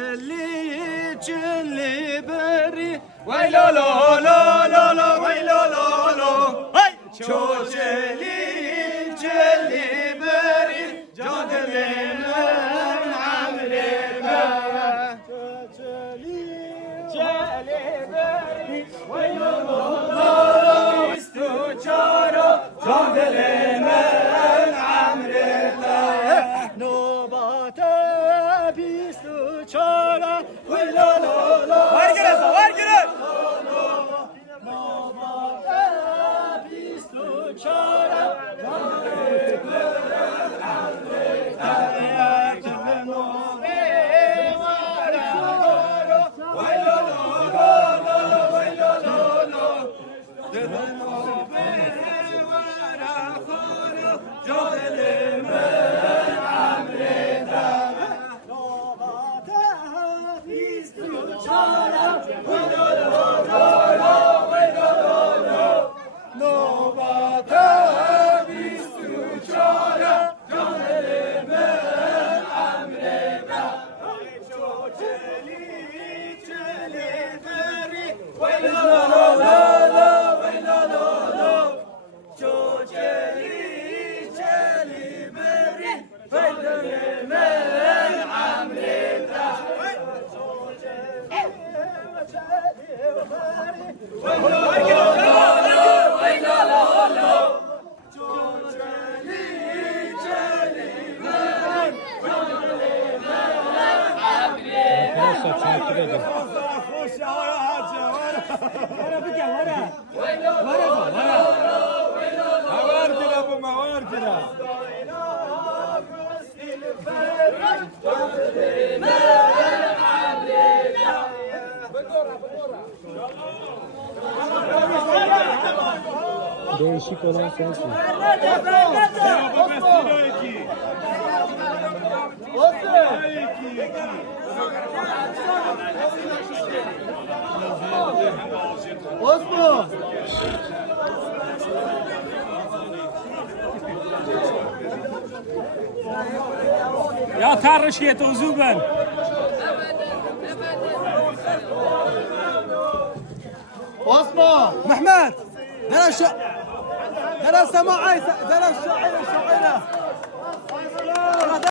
جلي جلي بري ويلو لو لو لو لو ويلو لو لو هاي شو جلي جلي بري جودلي من عمري با جلي جلي بري ويلو لو لو استوجارو جودلي من عمري با نوبات Çara, la la la. Var gire, var gire. Baba, bistu çara. Değişik olan sensin. Osman. Ya tarış yet o zuben. Osman. محمد درس سماعي درس شاعر